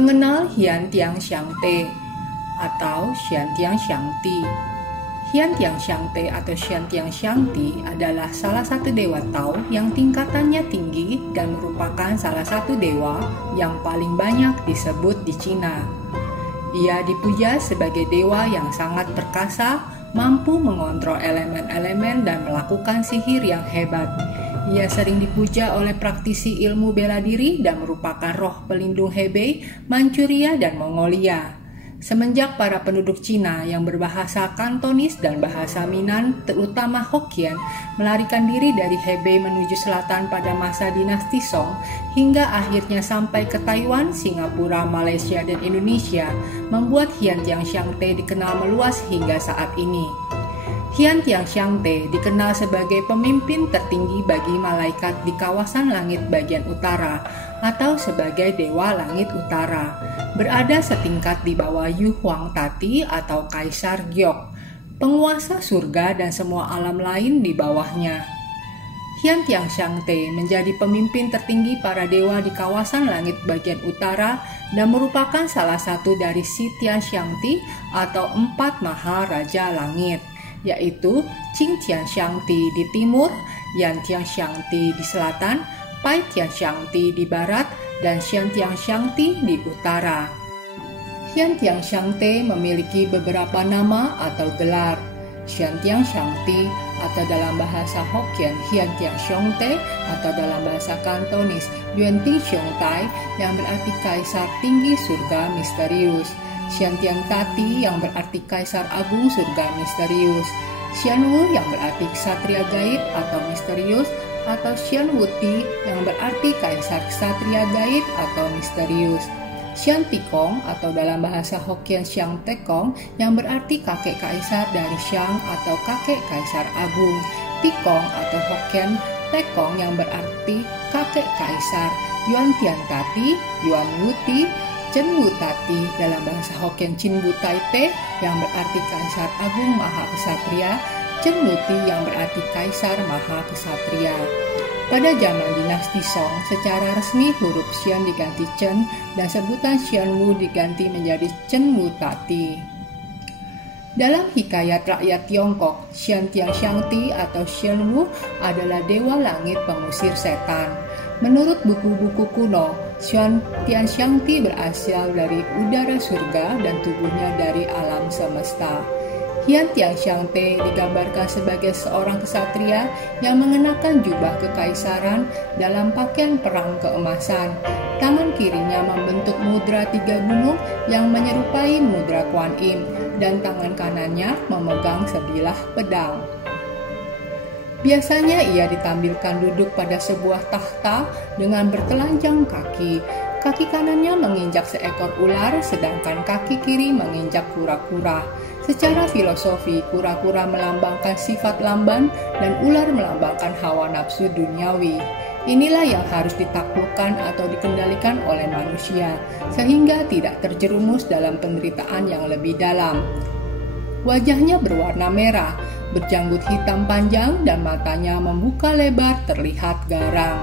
Mengenal Hian Tiang Xiang Te atau Xian Tiang Xiang Ti. Hian Tiang Xiang Te atau Xian Tiang Xiang Ti adalah salah satu dewa Tao yang tingkatannya tinggi dan merupakan salah satu dewa yang paling banyak disebut di Cina. Ia dipuja sebagai dewa yang sangat perkasa, mampu mengontrol elemen-elemen dan melakukan sihir yang hebat. Ia sering dipuja oleh praktisi ilmu bela diri dan merupakan roh pelindung Hebei, Manchuria, dan Mongolia. Semenjak para penduduk Cina yang berbahasa Kantonis dan bahasa Minnan, terutama Hokkien, melarikan diri dari Hebei menuju selatan pada masa dinasti Song, hingga akhirnya sampai ke Taiwan, Singapura, Malaysia, dan Indonesia, membuat Hian Tiang Xiang Te dikenal meluas hingga saat ini. Hian Tiang Xiang Te dikenal sebagai pemimpin tertinggi bagi malaikat di kawasan langit bagian utara atau sebagai Dewa Langit Utara, berada setingkat di bawah Yu Huang Tati atau Kaisar Giok, penguasa surga dan semua alam lain di bawahnya. Hian Tiang Xiang Te menjadi pemimpin tertinggi para dewa di kawasan langit bagian utara dan merupakan salah satu dari Si Tian Xiang Ti atau 4 Maharaja Langit, yaitu Qing Tian Xiang Ti di timur, Yan Tian Xiang Ti di selatan, Pai Tian Xiang Ti di barat, dan Xian Tian Xiang Ti di utara. Hian Tiang Xiang Te memiliki beberapa nama atau gelar. Xian Tiang Xiang Ti atau dalam bahasa Hokkien Hian Tiang Xiong Te atau dalam bahasa Kantonis Yuan Ting Xiong Tai yang berarti Kaisar Tinggi Surga Misterius. Xian Tiang Tati yang berarti Kaisar Agung Surga Misterius, Xian Wu yang berarti Ksatria Gaib atau Misterius, atau Xian Wu Ti yang berarti Kaisar Ksatria Gaib atau Misterius, Xian Tikong atau dalam bahasa Hokkien Xiang Tekong yang berarti kakek kaisar dari Xiang atau kakek kaisar agung, Tikong atau Hokkien Tekong yang berarti kakek kaisar, Yuan Tian Tati, Yuan Wu Ti, Chen Wu Tati dalam bahasa Hokkien Chin Wu Tai Te yang berarti Kaisar Agung Maha Kesatria, Chen Wu Ti yang berarti Kaisar Maha Kesatria. Pada zaman dinasti Song, secara resmi huruf Xian diganti Chen dan sebutan Xian Wu diganti menjadi Chen Wu Tati. Dalam hikayat rakyat Tiongkok, Xian Tiang Xiang Ti atau Xian Wu adalah dewa langit pengusir setan. Menurut buku-buku kuno, Xian Tian Xiang Ti berasal dari udara surga dan tubuhnya dari alam semesta. Hian Tiang Xiang Te digambarkan sebagai seorang kesatria yang mengenakan jubah kekaisaran dalam pakaian perang keemasan. Tangan kirinya membentuk mudra 3 gunung yang menyerupai mudra Kuan Im dan tangan kanannya memegang sebilah pedang. Biasanya ia ditampilkan duduk pada sebuah takhta dengan bertelanjang kaki. Kaki kanannya menginjak seekor ular, sedangkan kaki kiri menginjak kura-kura. Secara filosofi, kura-kura melambangkan sifat lamban dan ular melambangkan hawa nafsu duniawi. Inilah yang harus ditaklukkan atau dikendalikan oleh manusia, sehingga tidak terjerumus dalam penderitaan yang lebih dalam. Wajahnya berwarna merah, berjanggut hitam panjang dan matanya membuka lebar terlihat garang.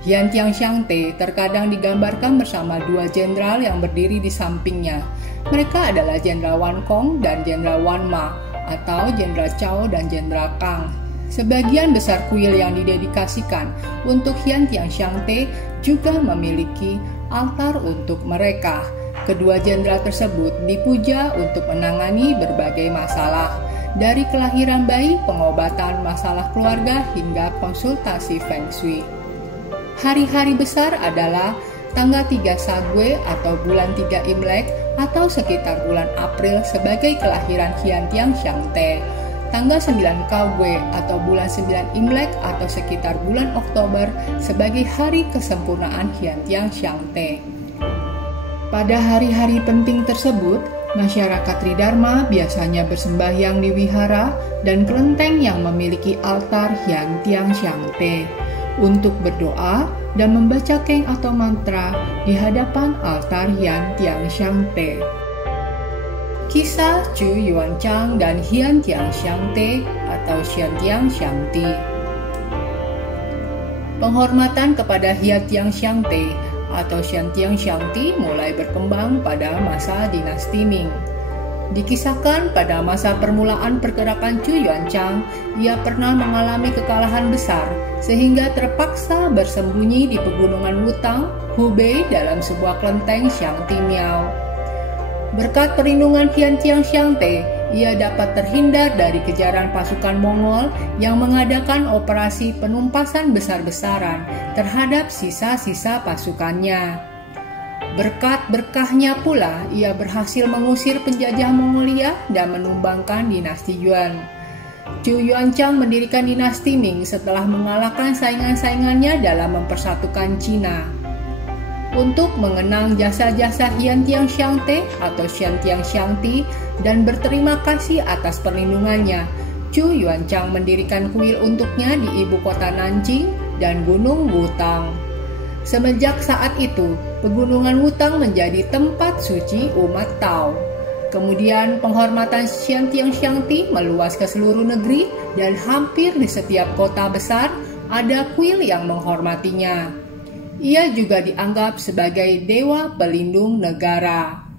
Hian Tiang Xiang Te terkadang digambarkan bersama 2 jenderal yang berdiri di sampingnya. Mereka adalah Jenderal Wan Kong dan Jenderal Wan Ma atau Jenderal Cao dan Jenderal Kang. Sebagian besar kuil yang didedikasikan untuk Hian Tiang Xiang Te juga memiliki altar untuk mereka. Kedua jenderal tersebut dipuja untuk menangani berbagai masalah, dari kelahiran bayi, pengobatan masalah keluarga, hingga konsultasi Feng Shui. Hari-hari besar adalah tanggal 3 Sagwe atau bulan 3 Imlek atau sekitar bulan April sebagai kelahiran Hian Tiang Xiang Te. Tanggal 9 Kawwe atau bulan 9 Imlek atau sekitar bulan Oktober sebagai hari kesempurnaan Hian Tiang Xiang Te. Pada hari-hari penting tersebut, masyarakat Tridharma biasanya bersembahyang di wihara dan kelenteng yang memiliki altar Hian Tiang Xiang Te untuk berdoa dan membaca keng atau mantra di hadapan altar Hian Tiang Xiang Te. Kisah Chu Yuan Chang dan Hian Tiang Xiang Te atau Xian Tiang Xiang Ti. Penghormatan kepada Hian Tiang Xiang Te atau Shantiang Shangti mulai berkembang pada masa dinasti Ming. Dikisahkan pada masa permulaan pergerakan Chu Yuanchang, ia pernah mengalami kekalahan besar sehingga terpaksa bersembunyi di pegunungan Wutang, Hubei dalam sebuah kelenteng Xiangti Miao. Berkat perlindungan Shantiang Shangte, ia dapat terhindar dari kejaran pasukan Mongol yang mengadakan operasi penumpasan besar-besaran terhadap sisa-sisa pasukannya. Berkat berkahnya pula, ia berhasil mengusir penjajah Mongolia dan menumbangkan dinasti Yuan. Chu Yuanchang mendirikan dinasti Ming setelah mengalahkan saingan-saingannya dalam mempersatukan Cina. Untuk mengenang jasa-jasa Shantiang Shangte atau Shantiang Shangti dan berterima kasih atas perlindungannya, Chu Yuanchang mendirikan kuil untuknya di ibu kota Nanjing dan Gunung Wutang. Semenjak saat itu, pegunungan Wutang menjadi tempat suci umat Tao. Kemudian penghormatan Shantiang Shangti meluas ke seluruh negeri dan hampir di setiap kota besar ada kuil yang menghormatinya. Ia juga dianggap sebagai dewa pelindung negara.